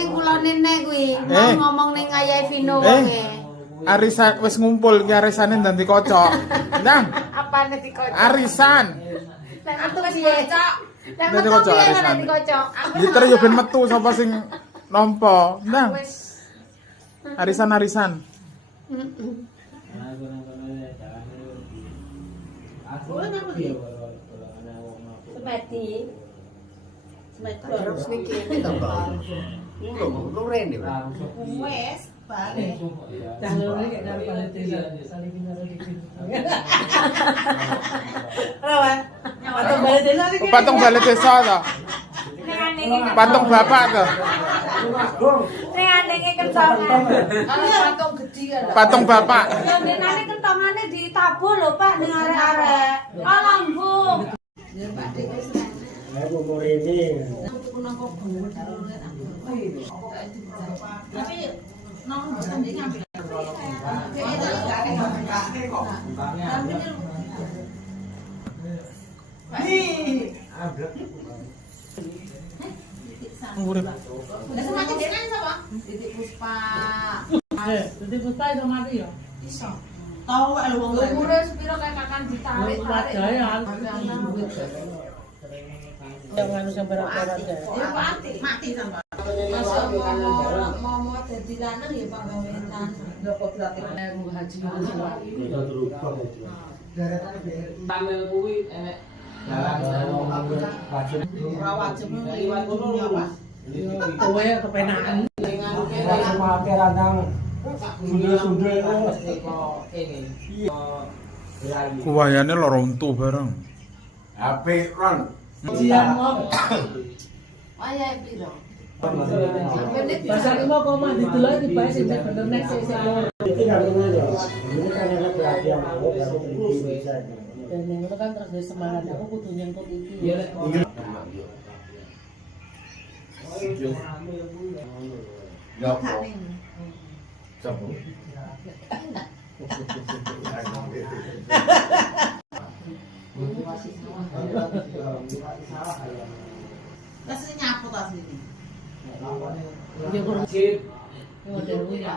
ning kula nenek kuwi, ngomong ning Ayah Vino kowe. Arisan wis ngumpul ki arisane dadi kocok. Ndang. Apane dikocok? Arisan. Aku piye, Cok? Lah Dadi metu kocok piye arisan. nek dikocok? Liter yo ben metu sapa sing nampa. Ndang. Arisan-arisan. Semedi. Semedi Terus niki to, Pak. Lu rene. wes bare. Jangan kayak dari balik desa, saling tinggal di sini. Patung balik desa nih. Patung balik desa to. Patung bapak to. Ning anenge kentongan. Patung gede ya. Patung bapak. Ya nenane kentongane ditabuh lho, Pak, ning arek-arek. Ah lambung. Ayo umur ini. Tapi nong bosan dia ngambil. Urip. Semakin denan sapa? Titik Puspa. Jadi Puspa itu mati ya. Iso. Tahu wae wong umure sepiro kayak kakan ditarik-tarik. Pelajaran. Yang anu sampai rata-rata. Ya mati sampe. Masa mau dadi lanang ya Pak Gawetan. Lho kok gratis haji semua. Tamil kuwi enek Ora wajib liwat ngono ya Pak. Kowe kepenaan. Semua kerandang. Sundul-sundul Kuwayane lara untu bareng. HP Ron. Jian mau. Ayahe piro? Bahasa lima koma didelok dibahas sing bener nek sik loro. Itu karena ini kan anak perhatian aku baru bisa. Dan yang itu kan terus dari semangat aku kudu nyengkut iki. Ya kok. Sopo? Kasih nyapu tas ini. Ya kurang sip model kuwi ya.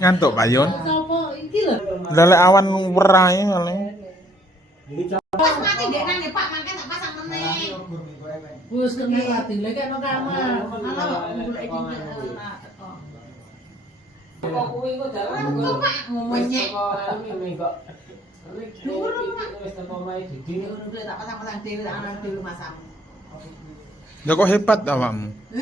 Ngantuk Pak Yon. Sopo iki lho. Lelek awan werahe paling. Pas mati denan nih Pak, mangke tak pasang meneh. Wis kena ati lek ana kamar. Ala golek iki. kok kuwi kok dalan Kok Pak ngomongnya. kok anu kok wis teko mae didi Ngono kuwi tak pasang-pasang dhewe tak ana dhewe masang. Ya kok hebat awakmu.